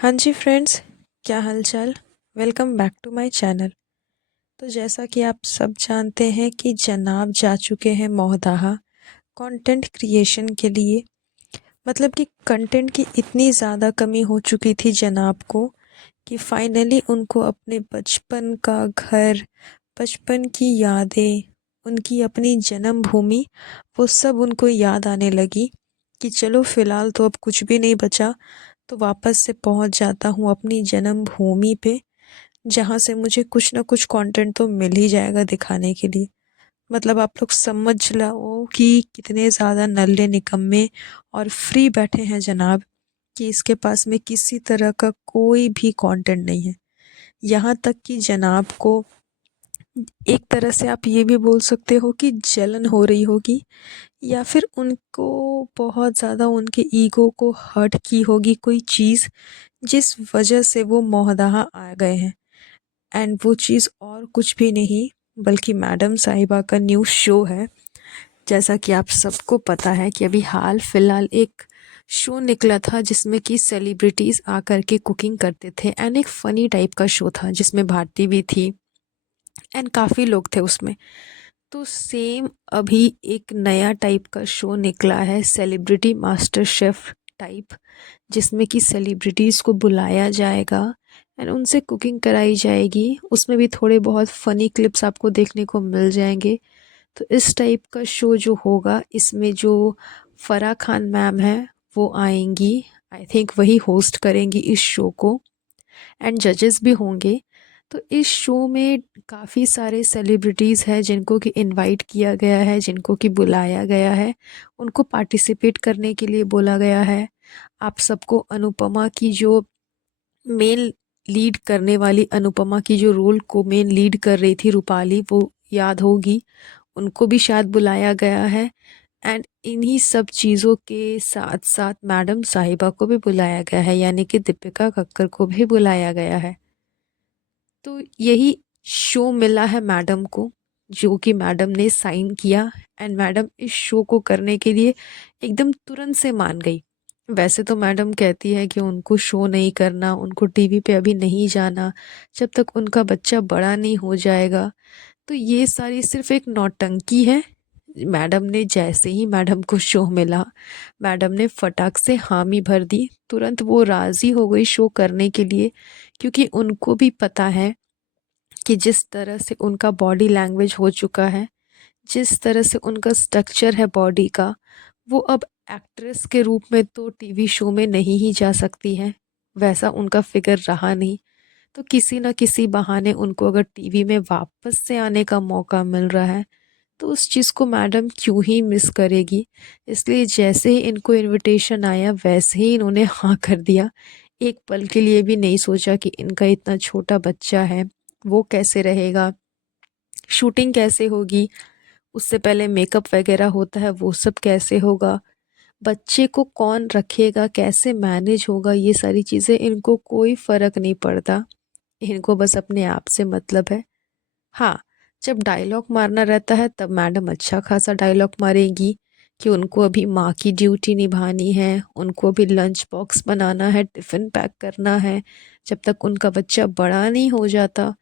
हाँ जी फ्रेंड्स, क्या हालचाल। Welcome back to my channel. तो जैसा कि आप सब जानते हैं कि जनाब जा चुके हैं मोहदाहा कंटेंट क्रिएशन के लिए। मतलब कि कंटेंट की इतनी ज़्यादा कमी हो चुकी थी जनाब को कि फाइनली उनको अपने बचपन का घर, बचपन की यादें, उनकी अपनी जन्मभूमि, वो सब उनको याद आने लगी कि चलो फ़िलहाल तो अब कुछ भी नहीं बचा, तो वापस से पहुंच जाता हूं अपनी जन्मभूमि पे, जहां से मुझे कुछ ना कुछ कंटेंट तो मिल ही जाएगा दिखाने के लिए। मतलब आप लोग समझ लो कि कितने ज़्यादा नल्ले निकम्मे और फ्री बैठे हैं जनाब, कि इसके पास में किसी तरह का कोई भी कंटेंट नहीं है। यहाँ तक कि जनाब को एक तरह से आप ये भी बोल सकते हो कि जलन हो रही होगी, या फिर उनको बहुत ज़्यादा उनके ईगो को हर्ट की होगी कोई चीज़, जिस वजह से वो मोहदाहा आ गए हैं। एंड वो चीज़ और कुछ भी नहीं बल्कि मैडम साहिबा का न्यू शो है। जैसा कि आप सबको पता है कि अभी हाल फिलहाल एक शो निकला था जिसमें कि सेलिब्रिटीज़ आकर के कुकिंग करते थे, एंड एक फ़नी टाइप का शो था जिसमें भारती भी थी एंड काफ़ी लोग थे उसमें। तो सेम अभी एक नया टाइप का शो निकला है, सेलिब्रिटी मास्टर शेफ टाइप, जिसमें कि सेलिब्रिटीज़ को बुलाया जाएगा एंड उनसे कुकिंग कराई जाएगी। उसमें भी थोड़े बहुत फ़नी क्लिप्स आपको देखने को मिल जाएंगे। तो इस टाइप का शो जो होगा, इसमें जो फ़राह खान मैम है वो आएंगी। आई थिंक वही होस्ट करेंगी इस शो को, एंड जजेस भी होंगे। तो इस शो में काफ़ी सारे सेलिब्रिटीज़ हैं जिनको कि इनवाइट किया गया है, जिनको कि बुलाया गया है, उनको पार्टिसिपेट करने के लिए बोला गया है। आप सबको अनुपमा की जो मेन लीड करने वाली, अनुपमा की जो रोल को मेन लीड कर रही थी रूपाली, वो याद होगी, उनको भी शायद बुलाया गया है। एंड इन्हीं सब चीज़ों के साथ साथ मैडम साहिबा को भी बुलाया गया है, यानी कि दीपिका कक्कर को भी बुलाया गया है। तो यही शो मिला है मैडम को, जो कि मैडम ने साइन किया, एंड मैडम इस शो को करने के लिए एकदम तुरंत से मान गई। वैसे तो मैडम कहती है कि उनको शो नहीं करना, उनको टीवी पे अभी नहीं जाना जब तक उनका बच्चा बड़ा नहीं हो जाएगा। तो ये सारी सिर्फ एक नौटंकी है। मैडम ने जैसे ही मैडम को शो मिला, मैडम ने फटाक से हामी भर दी, तुरंत वो राजी हो गई शो करने के लिए। क्योंकि उनको भी पता है कि जिस तरह से उनका बॉडी लैंग्वेज हो चुका है, जिस तरह से उनका स्ट्रक्चर है बॉडी का, वो अब एक्ट्रेस के रूप में तो टीवी शो में नहीं ही जा सकती हैं। वैसा उनका फिगर रहा नहीं। तो किसी न किसी बहाने उनको अगर टीवी में वापस से आने का मौका मिल रहा है, तो उस चीज़ को मैडम क्यों ही मिस करेगी। इसलिए जैसे ही इनको इनविटेशन आया वैसे ही इन्होंने हाँ कर दिया। एक पल के लिए भी नहीं सोचा कि इनका इतना छोटा बच्चा है, वो कैसे रहेगा, शूटिंग कैसे होगी, उससे पहले मेकअप वगैरह होता है वो सब कैसे होगा, बच्चे को कौन रखेगा, कैसे मैनेज होगा, ये सारी चीज़ें इनको कोई फ़र्क नहीं पड़ता। इनको बस अपने आप से मतलब है। हाँ, जब डायलॉग मारना रहता है तब मैडम अच्छा खासा डायलॉग मारेगी कि उनको अभी माँ की ड्यूटी निभानी है, उनको अभी लंच बॉक्स बनाना है, टिफ़िन पैक करना है। जब तक उनका बच्चा बड़ा नहीं हो जाता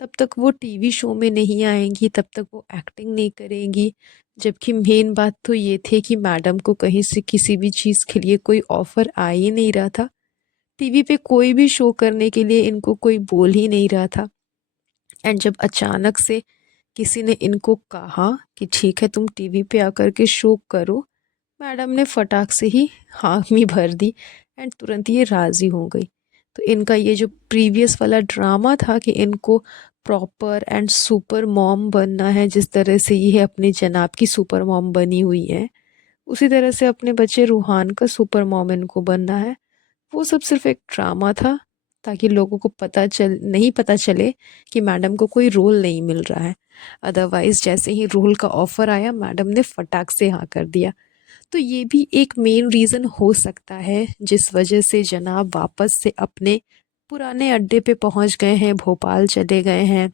तब तक वो टीवी शो में नहीं आएंगी, तब तक वो एक्टिंग नहीं करेंगी। जबकि मेन बात तो ये थी कि मैडम को कहीं से किसी भी चीज़ के लिए कोई ऑफ़र आ ही नहीं रहा था। टीवी पे कोई भी शो करने के लिए इनको कोई बोल ही नहीं रहा था। एंड जब अचानक से किसी ने इनको कहा कि ठीक है तुम टीवी पे आकर के शो करो, मैडम ने फटाक से ही हामी भर दी एंड तुरंत ये राज़ी हो गई। तो इनका ये जो प्रीवियस वाला ड्रामा था कि इनको प्रॉपर एंड सुपर मॉम बनना है, जिस तरह से ये अपने जनाब की सुपर मॉम बनी हुई है, उसी तरह से अपने बच्चे रूहान का सुपर मॉम इनको बनना है। वो सब सिर्फ एक ड्रामा था, ताकि लोगों को पता चले कि मैडम को कोई रोल नहीं मिल रहा है। अदरवाइज जैसे ही रोल का ऑफर आया मैडम ने फटाक से हाँ कर दिया। तो ये भी एक मेन रीज़न हो सकता है जिस वजह से जनाब वापस से अपने पुराने अड्डे पे पहुंच गए हैं, भोपाल चले गए हैं,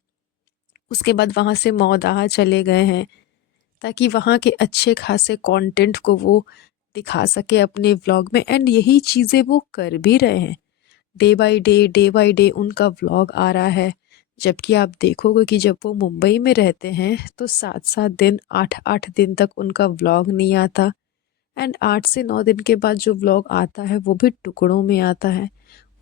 उसके बाद वहाँ से मौदाहा चले गए हैं, ताकि वहाँ के अच्छे खासे कंटेंट को वो दिखा सके अपने व्लॉग में। एंड यही चीज़ें वो कर भी रहे हैं। डे बाय डे उनका व्लॉग आ रहा है। जबकि आप देखोगे कि जब वो मुंबई में रहते हैं तो 7-7 दिन 8-8 दिन तक उनका व्लॉग नहीं आता। एंड 8 से 9 दिन के बाद जो व्लॉग आता है वो भी टुकड़ों में आता है।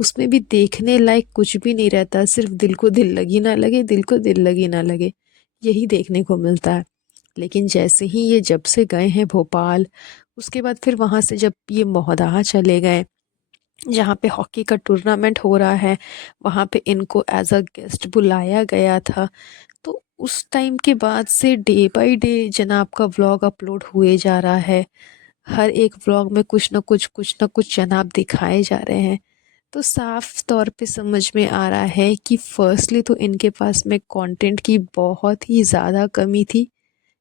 उसमें भी देखने लायक कुछ भी नहीं रहता, सिर्फ दिल को दिल लगी ना लगे, दिल को दिल लगी ना लगे, यही देखने को मिलता है। लेकिन जैसे ही ये जब से गए हैं भोपाल, उसके बाद फिर वहाँ से जब ये मोहदाहा चले गए जहाँ पे हॉकी का टूर्नामेंट हो रहा है, वहाँ पे इनको एज अ गेस्ट बुलाया गया था। तो उस टाइम के बाद से डे बाय डे जनाब का व्लॉग अपलोड हुए जा रहा है। हर एक व्लॉग में कुछ ना कुछ जनाब दिखाए जा रहे हैं। तो साफ तौर पे समझ में आ रहा है कि फर्स्टली तो इनके पास में कंटेंट की बहुत ही ज़्यादा कमी थी।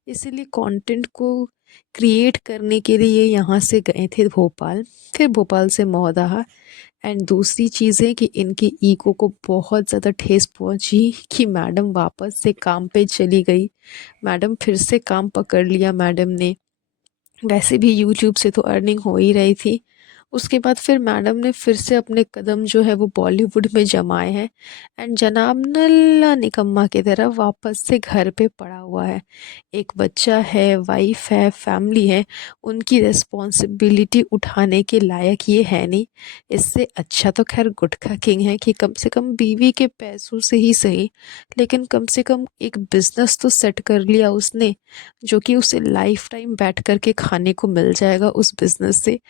इसीलिए कंटेंट को क्रिएट करने के लिए यहाँ से गए थे भोपाल, फिर भोपाल से मौदाहा। एंड दूसरी चीज़ें कि इनकी ईगो को बहुत ज़्यादा ठेस पहुँची कि मैडम वापस से काम पे चली गई। मैडम फिर से काम पकड़ लिया मैडम ने। वैसे भी यूट्यूब से तो अर्निंग हो ही रही थी। उसके बाद फिर मैडम ने फिर से अपने कदम जो है वो बॉलीवुड में जमाए हैं। एंड जनाब नल्ला निकम्मा की तरह वापस से घर पे पड़ा हुआ है। एक बच्चा है, वाइफ है, फैमिली है, उनकी रिस्पॉन्सिबिलिटी उठाने के लायक ये है नहीं। इससे अच्छा तो खैर गुटखा किंग है कि कम से कम बीवी के पैसों से ही सही, लेकिन कम से कम एक बिजनेस तो सेट कर लिया उसने, जो कि उसे लाइफ टाइम बैठ कर के खाने को मिल जाएगा उस बिजनेस से।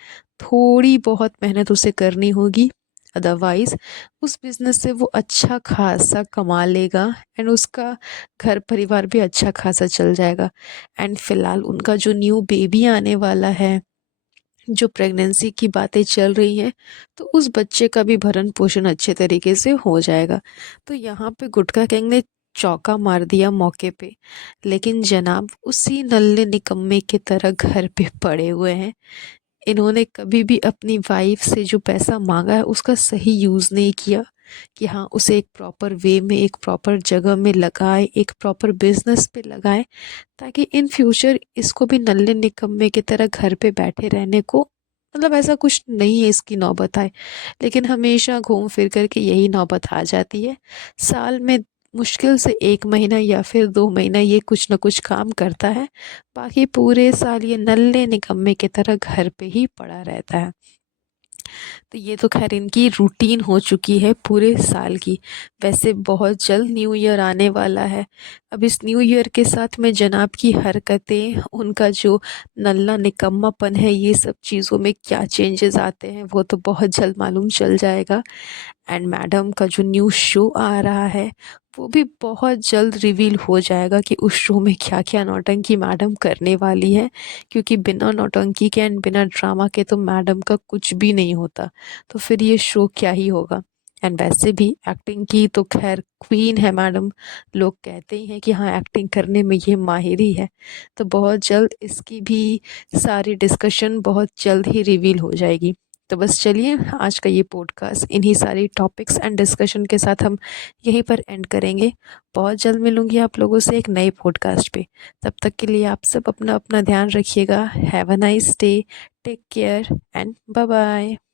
थोड़ी बहुत मेहनत उसे करनी होगी, अदरवाइज उस बिजनेस से वो अच्छा खासा कमा लेगा एंड उसका घर परिवार भी अच्छा खासा चल जाएगा। एंड फिलहाल उनका जो न्यू बेबी आने वाला है, जो प्रेगनेंसी की बातें चल रही हैं, तो उस बच्चे का भी भरण पोषण अच्छे तरीके से हो जाएगा। तो यहाँ पे गुटखा गैंग ने चौका मार दिया मौके पे। लेकिन जनाब उसी नल्ले निकम्मे की तरह घर पे पड़े हुए हैं। इन्होंने कभी भी अपनी वाइफ से जो पैसा मांगा है उसका सही यूज़ नहीं किया कि हाँ उसे एक प्रॉपर वे में, एक प्रॉपर जगह में लगाए, एक प्रॉपर बिजनेस पे लगाए, ताकि इन फ्यूचर इसको भी नल्ले निकम्मे की तरह घर पे बैठे रहने को, मतलब ऐसा कुछ नहीं है इसकी नौबत आए। लेकिन हमेशा घूम फिर कर के यही नौबत आ जाती है। साल में मुश्किल से 1 महीना या फिर 2 महीना ये कुछ ना कुछ काम करता है, बाकी पूरे साल ये नल्ले निकम्मे की तरह घर पे ही पड़ा रहता है। तो ये तो खैर इनकी रूटीन हो चुकी है पूरे साल की। वैसे बहुत जल्द न्यू ईयर आने वाला है। अब इस न्यू ईयर के साथ में जनाब की हरकतें, उनका जो नल्ला निकम्मापन है, ये सब चीज़ों में क्या चेंजेस आते हैं वो तो बहुत जल्द मालूम चल जाएगा। एंड मैडम का जो न्यू शो आ रहा है वो भी बहुत जल्द रिवील हो जाएगा कि उस शो में क्या क्या नौटंकी मैडम करने वाली है। क्योंकि बिना नौटंकी के एंड बिना ड्रामा के तो मैडम का कुछ भी नहीं होता, तो फिर ये शो क्या ही होगा। एंड वैसे भी एक्टिंग की तो खैर क्वीन है मैडम, लोग कहते ही हैं कि हाँ एक्टिंग करने में ये माहिर ही है। तो बहुत जल्द इसकी भी सारी डिस्कशन बहुत जल्द ही रिवील हो जाएगी। तो बस चलिए आज का ये पॉडकास्ट इन्हीं सारी टॉपिक्स एंड डिस्कशन के साथ हम यहीं पर एंड करेंगे। बहुत जल्द मिलूंगी आप लोगों से एक नए पॉडकास्ट पे। तब तक के लिए आप सब अपना अपना ध्यान रखिएगा। Have a nice day, take care and bye bye.